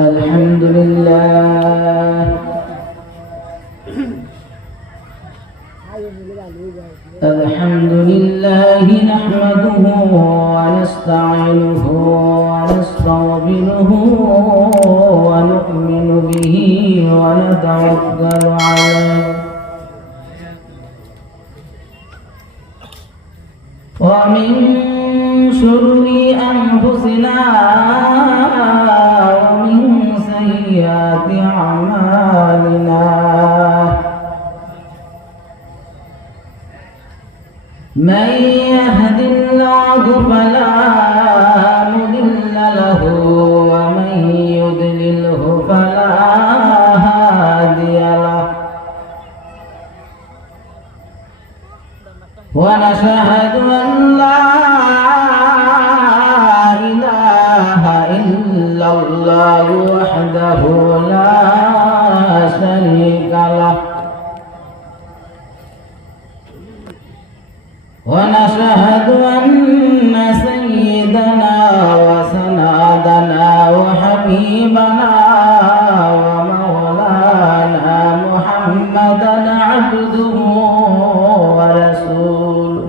الحمد لله الحمد لله نحمده ونستعينه ونستغفره ونؤمن به ونتوكل عليه ومن شرور أنفسنا ومن سيئات أعمالنا من يهد الله فلا مضل له ومن يضلله فلا هادي له ونشهد أن لا إله إلا الله وحده لا شريك له ونشهد أن سيدنا وسندنا وحبيبنا ومولانا محمدا عبده ورسوله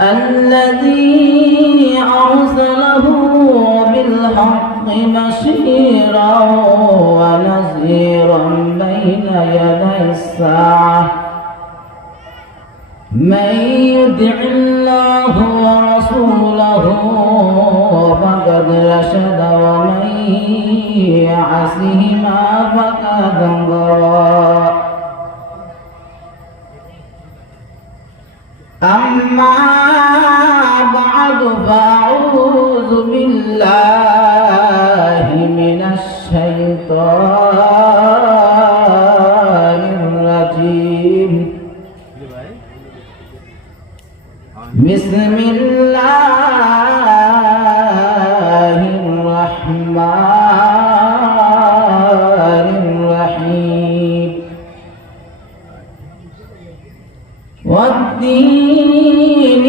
الذي أرسله بالحق بشيرا ونذيرا بين يدي الساعة من يطع الله ورسوله فقد رشد ومن يعصهما فقد غوى أما بعد فأعوذ بالله من الشيطان الرجيم بسم الله الرحمن الرحيم والتين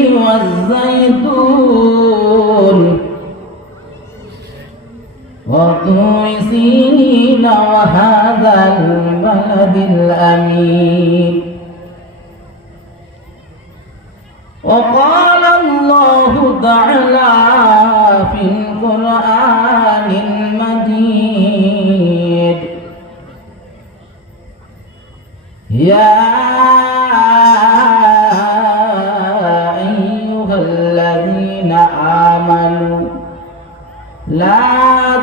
والزيتون وطور سينين وهذا البلد الأمين وقال الله تعالى في القرآن المجيد يا أيها الذين آمنوا لا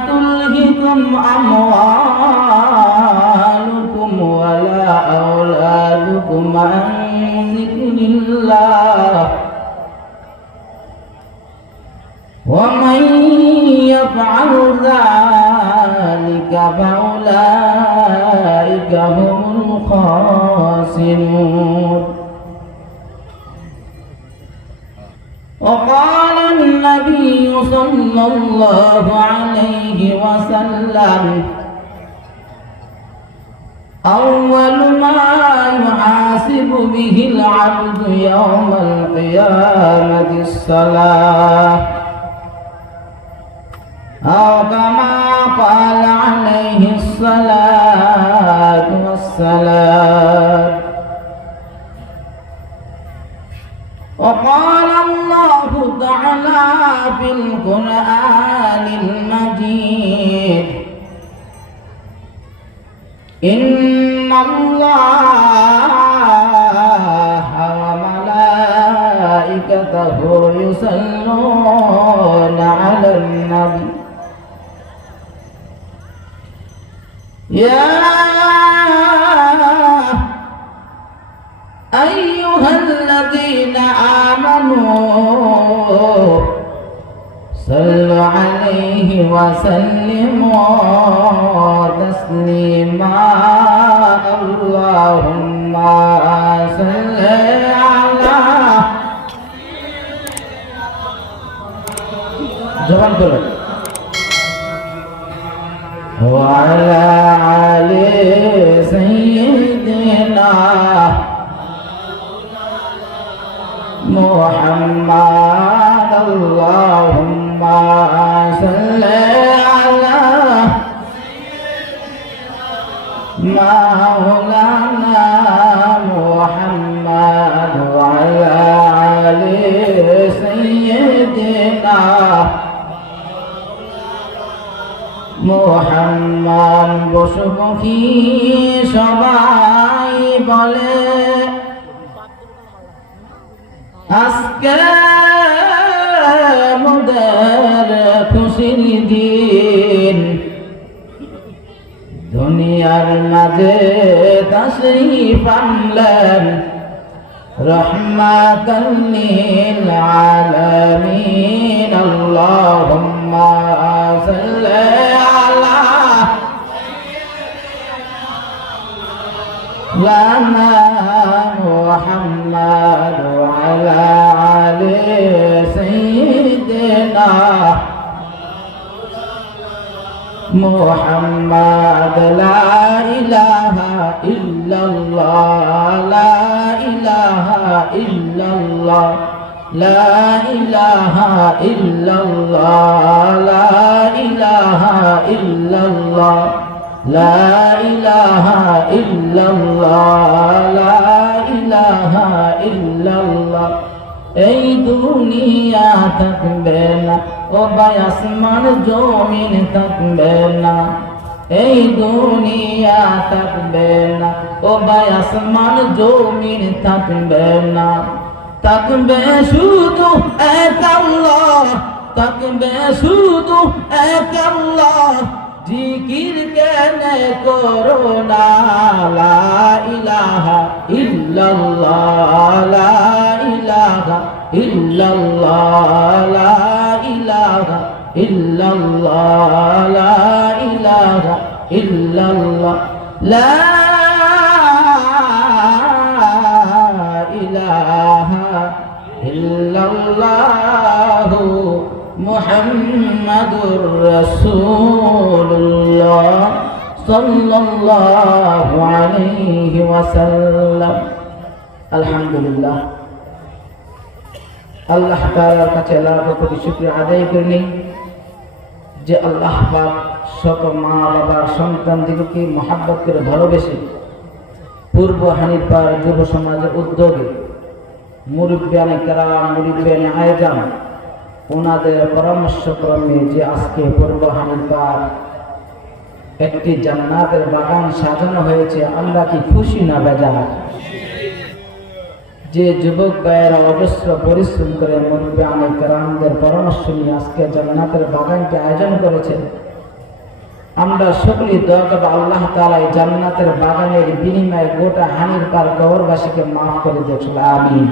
تلهكم أموالكم ولا أولادكم عن ذكر الله ومن يفعل ذلك فأولئك هم الخاسرون وقال النبي صلى الله عليه وسلم أول ما يحاسب به العبد يوم القيامة الصلاة أو كما قال عليه الصلاة والسلام وقال الله تعالى في القرآن المجيد إن الله وملائكته يصلون على النبي يا أيها الذين آمنوا صلوا عليه وسلموا تسليما اللهم صل على زبان كله وعلى آل سيدنا محمد اللهم দুঃখী সবাই বলে আজকে মোদের খুশির দিন, দুনিয়ার মাঝে তাশরীফ আনলেন রহমাতাল লিল আলামিন। আল্লাহুম্মা সাল্লি আলা মুহাম্মাদ ওয়া আলা আলি সাইয়্যিদিনা মুহাম্মাদ। লা ইলাহা ইল্লাল্লাহ, লা ইলাহা ইল্লাল্লাহ, লা ইলাহা ইল্লাল্লাহ, লা ইলাহা ইল্লাল্লাহ, লা ইলাহা ইল্লাল্লাহ, লা ইলাহা ইল্লাল্লাহ। এই দুনিয়া থাকবে না, ও ভাই আসমান জমিন থাকবে না। এই দুনিয়া থাকবে না, ও ভাই আসমান জমিন থাকবে না। থাকবে শুধু এক আল্লাহ, থাকবে শুধু এক আল্লাহ। জিকির কেনে করো না, লা ইলাহা ইল্লাল্লাহ, লা ইলাহা ইল্লাল্লাহ, লা ইলাহা ইল্লাল্লাহ, লা ইলাহা ইল্লাল্লাহ, লা ইলাহা ইল্লাল্লাহ মুহাম্মাদুর রাসূলুল্লাহ সাল্লাল্লাহু আলাইহি ওয়াসাল্লাম। আলহামদুলিল্লাহ, আল্লাহ তাআলার কাছে লাখ কোটি শুকরিয়া আদায় করি যে আল্লাহ পাক সকল মা বাবার সন্তানদিগকে মহব্বত করে ভালোবেসে পূর্ব হানিফার যুব সমাজের উদ্যোগে মুরব্বিয়ানে কেরাম, মুরব্বিয়ানে আয়োজন, ওনাদের পরামর্শক্রমে যে আজকে পূর্ব হানিফার একটি জান্নাতের বাগান সাজানো হয়েছে, আমরা কি খুশি না বেজার? যে যুবক ভাইয়েরা অজস্র পরিশ্রম করে মুরব্বিয়ানে কেরামদের পরামর্শ নিয়ে আজকে জান্নাতের বাগানকে আয়োজন করেছে, আমরা সকলেই দোয়া করব আল্লাহ তাআলা এই জান্নাতের বাগানের বিনিময়ে গোটা হানিফার কবরবাসীকে মাফ করে দিয়েছিল, আমিন।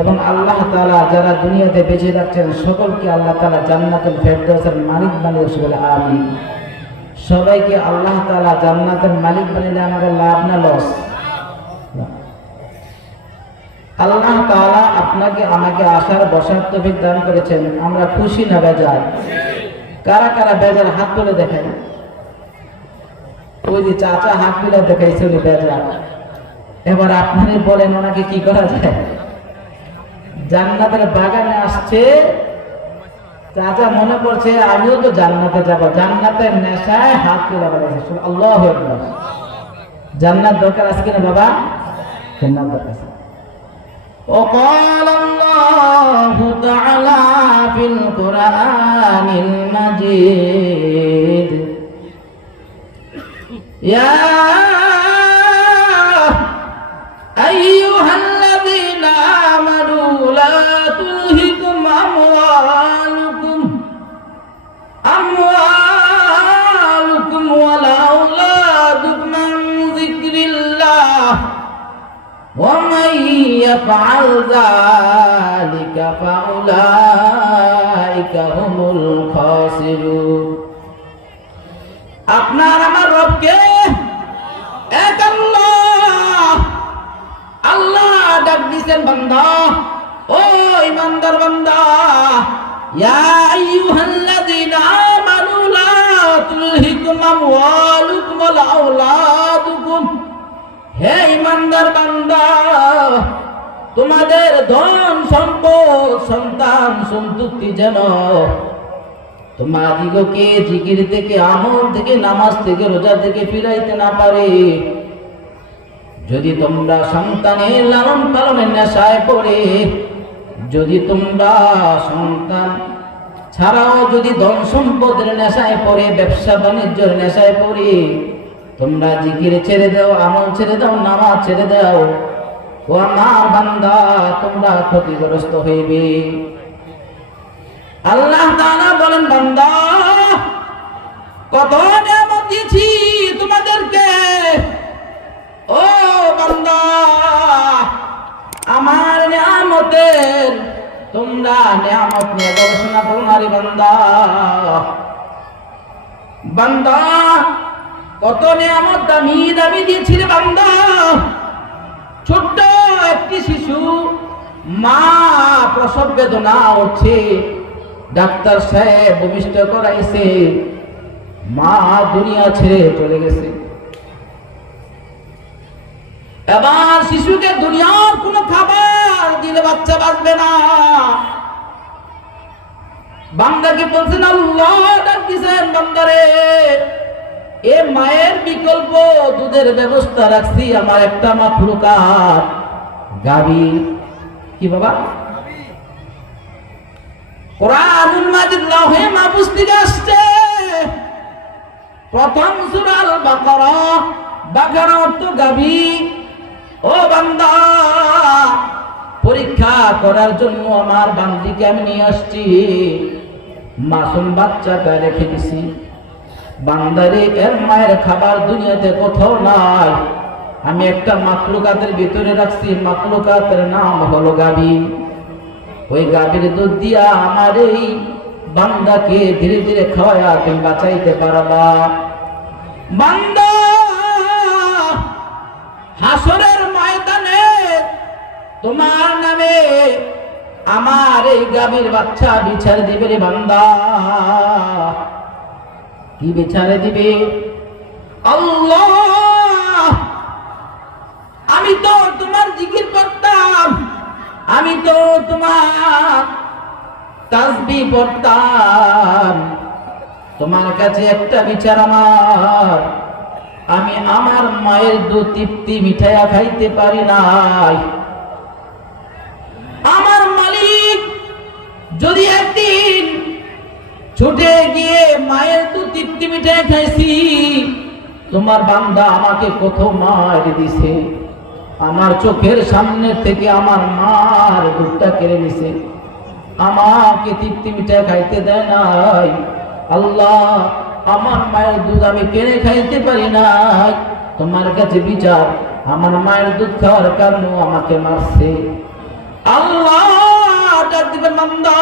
এবং আল্লাহ তাআলা যারা দুনিয়াতে বেঁচে যাচ্ছেন সকলকে আল্লাহ তাআলা জান্নাতুল ফেরদৌসের মালিক বানিয়ে দিয়েছিল, আমিন। সবাইকে আল্লাহ তাআলা জান্নাতের মালিক বানিয়ে আমাদের লাভ না লস? আল্লাহ তাআলা আপনাকে আমাকে আসার বসার তৌফিক দান করেছেন, আমরা খুশি না বেজার? কারা কারা বেজার হাত তুলে দেখাই। ওই যে চাচা হাত তুলে দেখাইছে উনি বেজার। এবার আপনারা বলেন ওনাকে কি করা যায়? জান্নাতের বাগানে আসছে, চাচা মনে করছে আমিও তো জান্নাতে যাব, জান্নাতের নেশায় হাত তুলে বেড়াইছে। আল্লাহু আকবার। জান্নাত দরকার আছে কিনা বাবা? জান্নাত দরকার আছে। وقال الله تعالى في القرآن المجيد يا أيها الذين آمنوا لا تلهكم أموالكم ولا أولادكم عن ذكر الله ومن يفعل ذلك فأولئك هم الخاسرون। আপনার আমার রবকে এক আল্লাহ, আল্লাহ ডাক দিয়েছেন বান্দা, ও ইমানদার বান্দা, ইয়া আইয়ুহাল্লাযীনা আমানু লা তুলহিকুম আমওয়ালুকুম ওয়ালা আওলাদুকুম। হে ইমানদার বান্দা, তোমাদের ধন সম্পদ সন্তান সন্ততি যেন তোমাদিগকে জিকির থেকে, আমল থেকে, নামাজ থেকে, রোজা থেকে ফিরাইতে না পারে। যদি তোমরা সন্তানের লালন পালনের নেশায় পড়ে, যদি তোমরা সন্তান ছাড়াও যদি ধন সম্পদের নেশায় পড়ে, ব্যবসা বাণিজ্যের নেশায় পড়ে, তোমরা জিকির ছেড়ে দাও, আমল ছেড়ে দাও, নামাজ ছেড়ে দাও, ও আমার বান্দা তোমরা ক্ষতিগ্রস্ত হইবে। আল্লাহ তাআলা বলেন, বান্দা কত নিয়ামত দিয়েছি তোমাদেরকে, ও বান্দা আমার নিয়ামতের তোমরা নিয়ামত নিয়ে গবেষণা করো না রে বান্দা। বান্দা কত নিয়ামত দামি দামি দিয়েছি রে বান্দা। ছোট্ট একটি শিশু, মা প্রসব বেদনা হচ্ছে, ডাক্তার সাহেব ভূমিষ্ঠ করাইছে, মা দুনিয়া ছেড়ে চলে গেছে। এবার শিশুকে দুনিয়ার কোনো খাবার দিলে বাচ্চা বাঁচবে না। বান্দাকে বলছেন আল্লাহ, ডাক দিছেন, বান্দারে এ মায়ের বিকল্প দুধের ব্যবস্থা রাখছি, আমার একটা মাখলুকাত গাভী। কি বাবা? কোরআনুল মাজিদ লাহে মাহফুজ থেকে আসছে, প্রথম সূরা আল বাকারা, বাকারা অর্থ গাভী। ও বান্দা পরীক্ষা করার জন্য আমার বান্দিকে আমি নিয়ে আসছি, মাসুম বাচ্চাটা রেখে দিছি। বান্দারে এর মায়ের খাবার দুনিয়াতে কোথাও নাই, আমি একটা মাখলুকাতের ভিতরে রাখছি, মাখলুকাতের নাম হলো গাভী। ওই গাভীর দুধ দিয়া আমার এই বান্দাকে ধীরে ধীরে খাওয়ায়া তুমি বাঁচাইতে পারবা। বান্দা হাসরের ময়দানে তোমার নামে আমার এই গাভীর বাচ্চা বিচার দিবে রে বান্দা। কি বিচারে দিবে? আল্লাহ আমি তো তোমার জিকির করতাম, আমি তো তোমার তাসবিহ পড়তাম, তোমার কাছে একটা বিচার আমার, আমি আমার মায়ের দুধ তৃপ্তি মিঠাইয়া খাইতে পারি নাই। আমার মালিক যদি একদিন ছুটে গিয়ে মায়ের দুধ তৃপ্তি মিঠাই খাইছি, তোমার বান্দা আমাকে কত মার দিছে, আমার চোখের সামনে থেকে আমার মার দুধটা কেড়ে নিছে, আমাকে তৃপ্তি মিঠাই খাইতে দেয় নাই। আল্লাহ আমার মায়ের দুধ আমি কেড়ে খাইতে পারি নাই, তোমার কাছে বিচার, আমার মায়ের দুধ খাওয়ার কারণে আমাকে মারছে। আল্লাহ ডাক দিবেন, বান্দা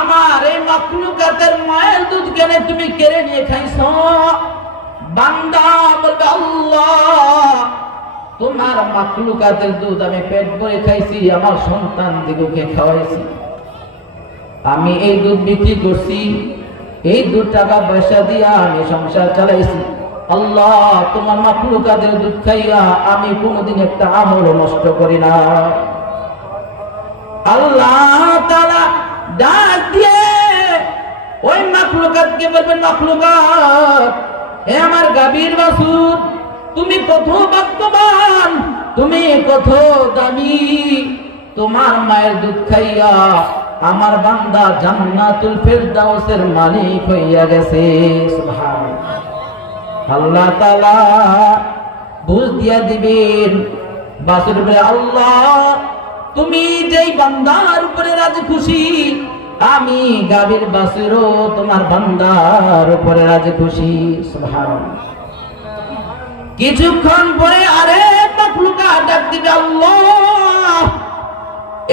আমার এই মাখলুকাতের মায়ের দুধ কেনে তুমি কেড়ে নিয়ে খাইছো? বান্দা বলবে, আল্লাহ তোমার মাখলুকাতের দুধ আমি পেট ভরে খাইছি, আমার সন্তান দিগকে খাওয়াইছি, আমি এই দুধ বিক্রি করছি, এই দুধ টাকা পয়সা দিয়া আমি সংসার চালাইছি। আল্লাহ তোমার মাখলুকাতের দুধ খাইয়া আমি কোনোদিন একটা আমল নষ্ট করি না। আল্লাহ তাআলা ডাক দিয়ে ওই মাখলুকাতকে বলবেন, মাখলুকাত হে আমার গাভীর বাছুর, তুমি কত ভাগ্যবান, তুমি কত দামি, তোমার মায়ের দুধ খাইয়া আমার বান্দা জান্নাতুল ফেরদাউসের মালিক হইয়া গেছে। সুবহানাল্লাহ। আল্লাহ তাআলা বুঝ দিয়া দিবেন বাছুর বলে, আল্লাহ তুমি যেই বান্দার উপরে রাজি খুশি, আমি গাভীর বাছুরও তোমার বান্দার উপরে রাজি খুশি। সুবহানাল্লাহ। কিছুক্ষণ পরে আরেক মাখলুকাত ডাক দিবে, আল্লাহ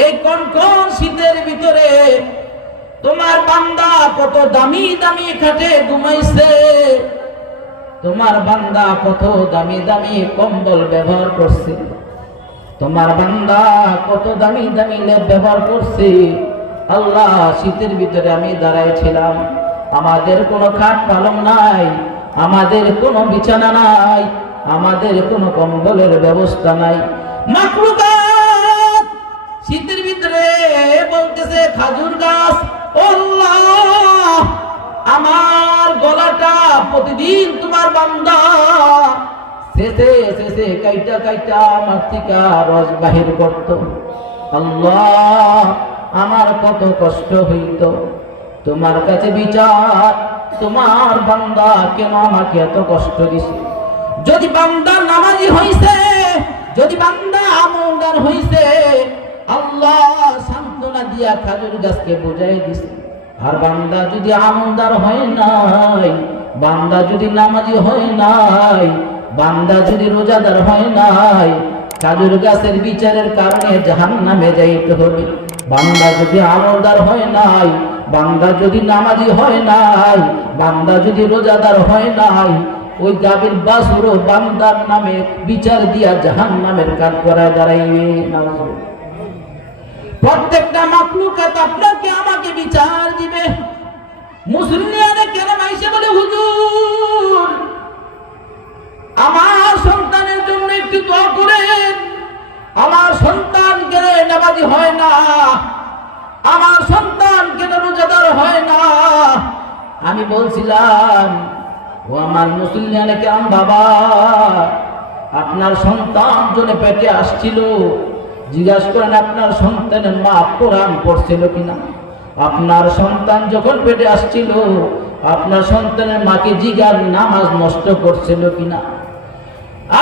এই কনকন শীতের ভিতরে তোমার বান্দা কত দামি দামি খাটে ঘুমাইছে, তোমার বান্দা কত দামি দামি কম্বল ব্যবহার করছে, তোমার বান্দা কত দামি দামি লেপ ব্যবহার করছে। আল্লাহ শীতের ভিতরে আমি দাঁড়াইছিলাম, আমাদের কোনো খাট পালং নাই, আমাদের কোনো বিছানা নাই, আমাদের কোনো কম্বলের ব্যবস্থা নাই। মাখলুকাত শীতের ভিতরে বলতেছে খাজুর গাছ, আল্লাহ আমার গলাটা প্রতিদিন তোমার বান্দা শেষে শেষে কাইটা কাইটা আমার থেকে রস বাহির করত। আল্লাহ আমার কত কষ্ট হইত, তোমার কাছে বিচার, তোমার বান্দা কেন আমাকে এত কষ্ট দিছে? যদি বান্দা নামাজি হইছে, যদি বান্দা আমলদার হইছে, আল্লাহ সান্ত্বনা দিয়া খাজুর গাছকে বুঝাই দিছে। আর বান্দা যদি আমলদার হয় নাই, বান্দা যদি নামাজি হয় নাই, বান্দা যদি রোজাদার হয় নাই, খাজুর গাছের বিচারের কারণে জাহান্নামে যাইতে হবে। বান্দা যদি আমলদার হয় নাই, বান্দা যদি নামাজি হয় নাই, বান্দা যদি রোজাদার হয় নাই, ওই গাভীর বাছুরও বান্দার নামে বিচার দিয়া জাহান্নামের কাঠ করায় দাঁড়াইবে। প্রত্যেকটা মাখলুকাত আপনাকে আমাকে বিচার দিবে। মুসলিয়ানে কেন আইসে বলে, হুজুর আমার সন্তানের জন্য একটু দোয়া করেন, আমার সন্তান কেন নামাজি হয় না, আমার সন্তান কেন রোজাদার হয় না। আমি বলছিলাম, ও আমার মুসলিয়ানে কেন বাবা, আপনার সন্তান জন্য পেটে আসছিল, জিজ্ঞাসা করেন আপনার সন্তানের মা কোরআন পড়ছিল কিনা। আপনার সন্তান যখন পেটে আসছিল, আপনার সন্তানের মাকে জিগার নামাজ নষ্ট করছিল কিনা।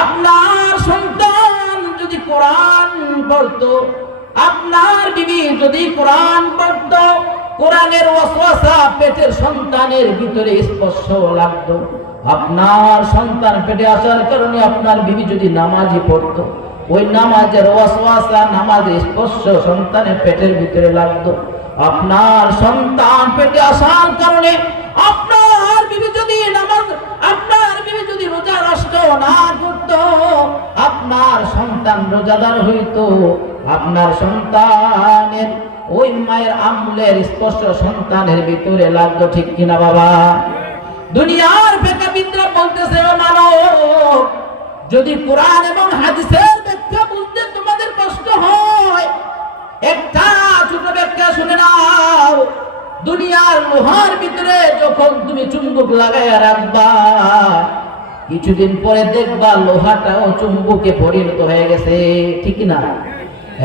আপনার সন্তান যদি কোরআন পড়তো, আপনার বিবি যদি কোরআন পড়তো, কোরআনের ওয়াসওয়াসা পেটের সন্তানের ভিতরে স্পর্শ লাগতো। আপনার সন্তান পেটে আসার কারণে আপনার বিবি যদি নামাজই পড়তো, ওই নামাজের ওয়াসওয়াসা, নামাজের স্পর্শ সন্তানের পেটের ভিতরে লাগতো। আপনার সন্তান পেটে আসার কারণে আপনার বিবি যদি নামাজ, আপনার বিবি যদি রোজা নষ্ট না করতো, আপনার সন্তান রোজাদার হইতো। আপনার সন্তানের ওই মায়ের আম্লের স্পর্শ সন্তানের ভিতরে লাগতো, ঠিক কিনা বাবা? দুনিয়ার প্রেক্ষাবিদরা বলতেছে, ও মানব, যদি কোরআন এবং হাদিসের ব্যাখ্যা বুঝতে তোমাদের কষ্ট হয়, একটা ছোট ব্যাখ্যা শুনে নাও। দুনিয়ার লোহার ভিতরে যখন তুমি চুম্বক লাগাইয়া রাখবা, কিছুদিন পরে দেখবা লোহাটাও চুম্বকে পরিণত হয়ে গেছে, ঠিক না?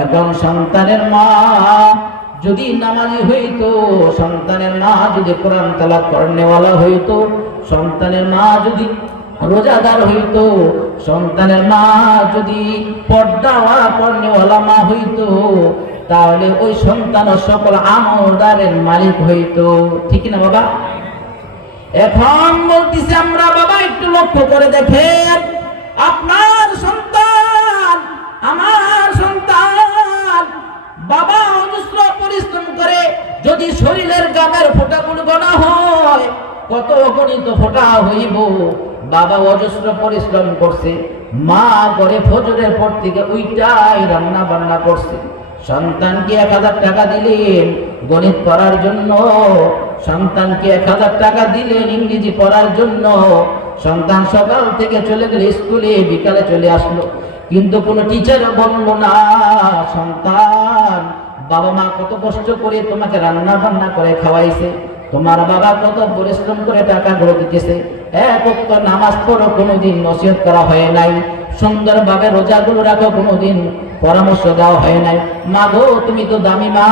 এখন সন্তানের মা যদি নামাজি হইতো, সন্তানের মা যদি কোরআন তেলাওয়াত করনেওয়ালা হইতো, সন্তানের মা যদি রোজাদার হইতো, সন্তানের মা যদি পর্দাওয়ালা পড়নেওয়ালা মা হইতো, তাহলে ওই সন্তান সকল আমলদারের মালিক হইতো, ঠিক না বাবা? এখন বলতেছি আমরা, বাবা একটু লক্ষ্য করে দেখেন, আপনার সন্তান, আমার সন্তান, বাবা অজস্র পরিশ্রম করে, যদি শরীরের গামের ফোঁটাগুলো গণা হয়, কত গণিত ফোঁটা হইব। বাবা অজস্র পরিশ্রম করছে, মা করে ফজরের পর থেকে ওইটাই রান্না বান্না করছে। সন্তানকে 1000 টাকা দিলেন গণিত পড়ার জন্য, সন্তানকে 1000 টাকা দিলেন ইংরেজি পড়ার জন্য। সন্তান সকাল থেকে চলে গেল স্কুলে, বিকালে চলে আসলো, কিন্তু কোনো টিচার বলল না, সন্তান বাবা মা কত কষ্ট করে তোমাকে রান্না বান্না করে খাওয়াইছে, তোমার বাবা কত পরিশ্রম করে টাকাগুলো দিতেছে, এক ওয়াক্ত নামাজ পড়ো কোনোদিন নসিহত করা হয় নাই, সুন্দরভাবে রোজাগুলো রাখো কোনোদিন পরামর্শ দেওয়া হয় নাই। মা গো, তুমি তো দামি মা,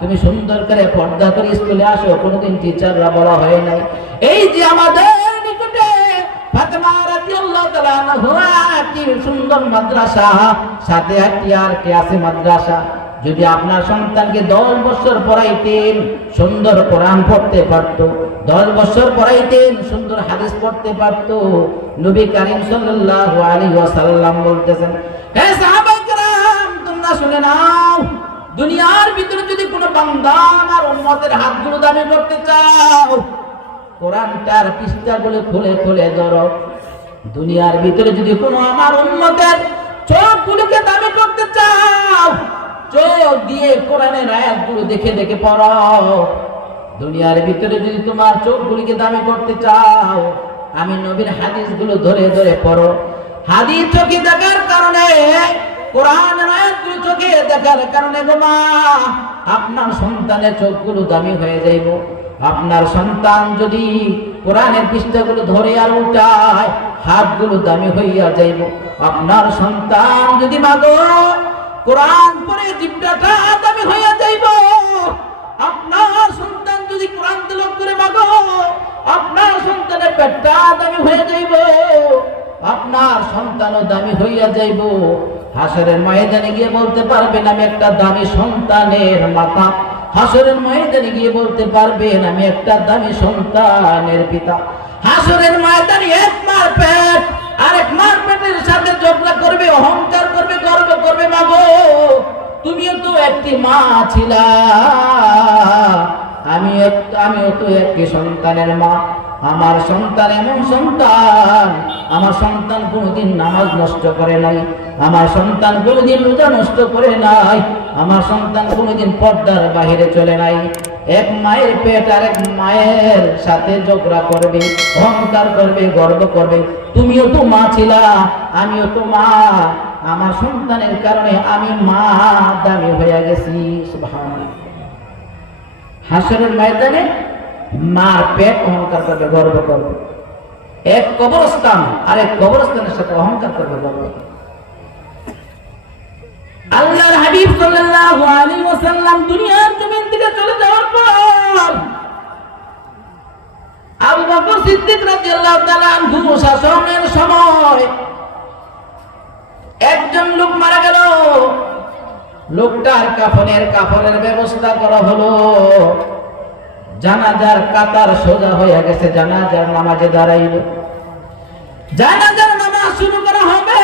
তুমি সুন্দর করে পর্দা করে স্কুলে আসো, কোনোদিন টিচাররা বলা হয় নাই। এই যে আমাদের নিকটে ফাতেমা রাদিয়াল্লাহু তাআলা আনহা কি সুন্দর মাদ্রাসা, সাথে একটি আর কে আছে মাদ্রাসা। যদি আপনার সন্তানকে 10 বছর পড়াইতেন, সুন্দর কোরআন পড়তে পারতো, 10 বছর পড়াইতেন, সুন্দর হাদিস পড়তে পারতো। নবী করিম সাল্লাল্লাহু আলাইহি ওয়াসাল্লাম বলতেছেন, হে সাহাবায়ে কেরাম, তোমরা শুনে নাও, দুনিয়ার ভিতরে যদি কোনো বান্দা আমার উম্মতের হাতগুলো দাবি করতে চাও, কোরআনটার পৃষ্ঠাগুলো খুলে খুলে ধরো। দুনিয়ার ভিতরে যদি কোনো আমার উম্মতের চোখগুলোকে দাবি করতে চাও, চোখ দিয়ে কোরআনের আয়াতগুলো দেখে দেখে পড়ো। দুনিয়ার ভিতরে যদি তোমার চোখগুলিকে দামি করতে চাও, আমি নবীর হাদিসগুলো ধরে ধরে পড়ো। হাদিস চোখে দেখার কারণে, কোরআনের আয়াতগুলো চোখে দেখার কারণে গো মা, আপনার সন্তানের চোখগুলো দামি হয়ে যাইব। আপনার সন্তান যদি কোরআনের পৃষ্ঠাগুলো ধরে আর উল্টায়, হাতগুলো দামি হইয়া যাইব। আপনার সন্তান যদি মাগো কোরআন পড়ে জিহ্বাটা দামি হইয়া যাইব। আপনার সন্তান যদি কোরআন তেলাওয়াত করে মাগো আপনার সন্তানের পেটটা দামি হয়ে যাইব, আপনার সন্তানও দামি হইয়া যাইব। হাসরের ময়দানে গিয়ে বলতে পারবেন আমি একটা দামি সন্তানের মাতা। হাসরের ময়দানে গিয়ে বলতে পারবেন আমি একটা দামি সন্তানের পিতা। হাসরের ময়দানে এক মার পেট আরেক মার পেটের সাথে ঝগড়া করবে, অহংকার করবে, গর্ব করবে, মাগো তুমিও তো একটি মা ছিলা, আমিও তো একটি সন্তানের মা। আমার সন্তান এমন সন্তান, আমার সন্তান কোনোদিন নামাজ নষ্ট করে নাই, আমার সন্তান কোনোদিন রোজা নষ্ট করে নাই, আমার সন্তান কোনোদিন পর্দার বাহিরে চলে নাই। এক মায়ের পেট আর এক মায়ের সাথে ঝগড়া করবে, অহংকার করবে, গর্ব করবে। তুমিও তো মা ছিলা, আমিও তো মা, আমার সন্তানের কারণে আমি মা দামি হয়ে গেছি। সুবহানাল্লাহ। হাসরের ময়দানে মার পেট অহংকার করবে, গর্ব করবে। এক কবরস্থান আর এক কবরস্থানের সাথে অহংকার করবে, গর্ব করবে। আল্লাহর হাবিব সাল্লাল্লাহু আলাইহি ওয়াসাল্লাম দুনিয়ার জমিন থেকে চলে যাওয়ার পর আবু বকর সিদ্দিক রাদিয়াল্লাহু তাআলা আনহু শাসনের সময় একজন লোক মারা গেল। লোকটার কাফনের ব্যবস্থা করা হলো। জানাজার কাতার সোজা হয়ে গেছে, জানাজার নামাজে দাঁড়াইল। জানাজার নামাজ শুরু করা হবে।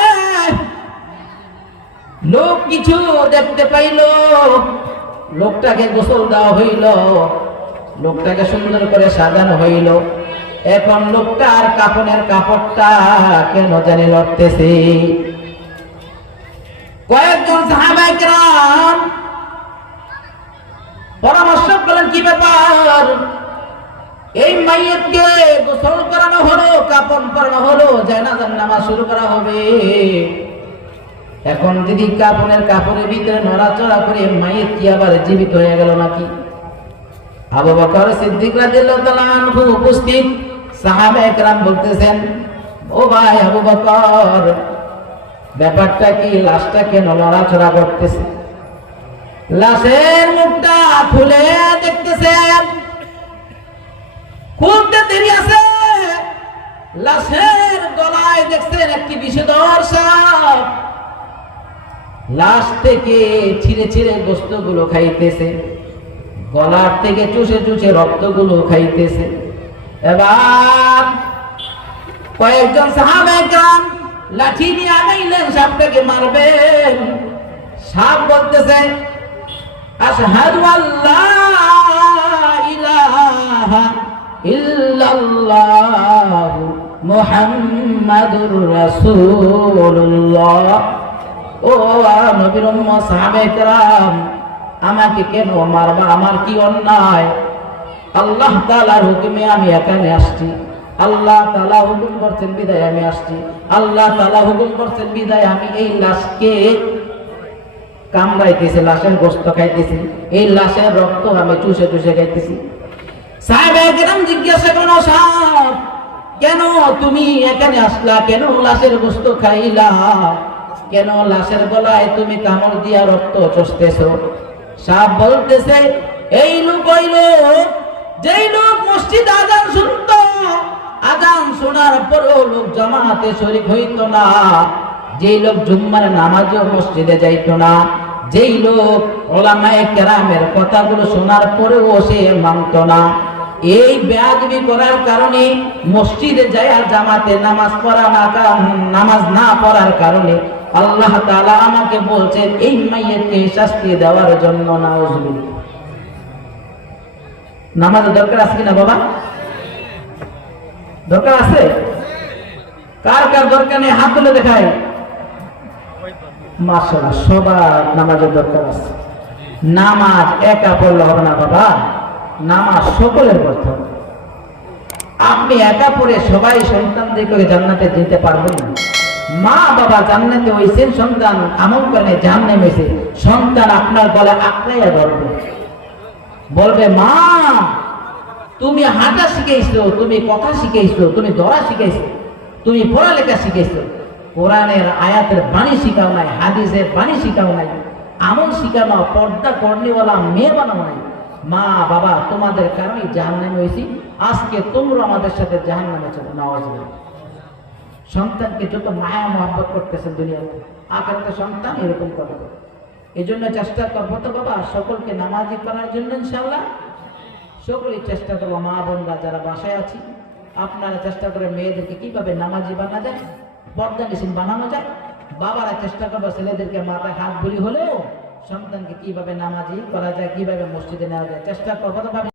লোক কিছু দেখতে পাইল, লোকটাকে গোসল দেওয়া হইল, লোকটাকে সুন্দর করে সাজানো হইল। এখন লোকটার কাফনের কাপড়টা কেন জানি লড়তেছে। কয়েকজন সাহাবায়ে কেরাম পরামর্শ করলেন কি ব্যাপার, এই মাইয়তকে গোসল করানো হলো, কাফন পরানো হলো, জানাজার নামাজ শুরু করা হবে। এখন যদি কাফনের কাপড়ের ভিতরে নড়াচড়া করে মাইয়ত কি আবার জীবিত হয়ে গেল নাকি? আবু বকর সিদ্দিক রাদিয়াল্লাহু তাআলা আনহু উপস্থিত সাহাবায়ে কেরাম বলতেছেন, ও ভাই আবু বকর, ব্যাপারটা কি? লাশটা কেন নড়াচড়া করতেছে? লাশের মুখটা খুলে দেখতেছেন, খুলতে দেরি আছে। লাশের গলায় দেখছেন একটি বিষধর সাপ। লাশ থেকে ছিঁড়ে ছিঁড়ে গোশতগুলো খাইতেছে, গলার থেকে চুষে চুষে রক্তগুলো খাইতেছে। এবার কয়েকজন সাহাবায়ে কেরাম লাঠি নিয়ে আনাইলেন, সাপটাকে মারবেন। সাপ বলতেছে, আশহাদু আল্লা ইলাহা ইল্লাল্লাহু মুহাম্মাদুর রাসূলুল্লাহ। ও নবীর উম্মত সাহাবায়ে কেরাম, আমাকে কেন মারবা? আমার কি অন্যায়? আল্লাহ তাআলার হুকুমে আমি এখানে আসছি, আল্লাহ তাআলা হুকুম করছেন বিদায় আমি আসছি, আল্লাহ তাআলা হুকুম করছেন বিদায় আমি এই লাশকে কামড়াইতেছি, লাশের গোশত খাইতেছি, এই লাশের রক্ত আমি চুষে চুষে খাইতেছি। সাহাবায়ে কেরাম জিজ্ঞাসা করলো, সাপ কেন তুমি এখানে আসলা? কেন লাশের গোশত খাইলা? কেন লাশের গলায় তুমি কামড় দিয়া রক্ত চুষতেছো? সাপ বলতেছে, এই লোক ওই লোক যেই লোক মসজিদ আজান শুনতো, আজান শোনার পরও লোক জামাতে শরীক হইতো না, যেই লোক জুম্মার নামাজে মসজিদে যাইতো না, যেই লোক উলামায়ে কেরামের কথাগুলো শোনার পরেও সে মানত না, এই বেয়াদবি করার কারণে মসজিদে যায় জামাতে নামাজ না পড়ার কারণে আল্লাহ তাআলা আমাকে বলছেন এই মাইয়তকে শাস্তি দেওয়ার জন্য। নাউজুবিল্লাহ। নামাজের দরকার আছে কিনা বাবা? দরকার আছে? কার কার দরকার নেই হাত তুলে দেখায়। মাশাআল্লাহ, সবার নামাজের দরকার আছে। নামাজ একা পড়লে হবে না বাবা, নামাজ সকলের পড়তে হবে। আপনি একা পড়ে সবাই সন্তানদেরকে জান্নাতে যেতে পারবেন না। মা বাবা জান্নাতে হইছেন, সন্তান আমল করে জাহান্নামে হইছে, সন্তান আপনার গলায় আঁকড়াইয়া ধরবে, বলবে মা তুমি হাঁটা শিখাইছো, তুমি কথা শিখাইছো, তুমি ধরা শিখাইছো, তুমি পড়ালেখা শিখাইছো, কোরআনের আয়াতের বাণী শিখাও নাই, হাদিসের বাণী শিখাও নাই, আমল শিখাও না, পর্দা করনেওয়ালা মেয়ে বানাও নাই, মা বাবা তোমাদের কারণে জাহান্নামে হয়েছি, আজকে তোমরা আমাদের সাথে জাহান্নামে চলে নাওয়াজ। সন্তানকে যত মায়া মহব্বত করতেছেন দুনিয়াতে, আখেরাতে সন্তান এরকম করবে। এই জন্য চেষ্টা করবো তো বাবা সকলকে নামাজি করার জন্য ইনশাআল্লাহ। সকলেই চেষ্টা করবো, মা বোনরা যারা বাসায় আছি আপনারা চেষ্টা করে মেয়েদেরকে কিভাবে নামাজি বানা যায়, পর্দা নিশীন বানানো যায়। বাবারা চেষ্টা করবো ছেলেদেরকে মাথায় হাত বুলি হলেও সন্তানকে কিভাবে নামাজি করা যায়, কিভাবে মসজিদে নেওয়া যায় চেষ্টা করবো তো।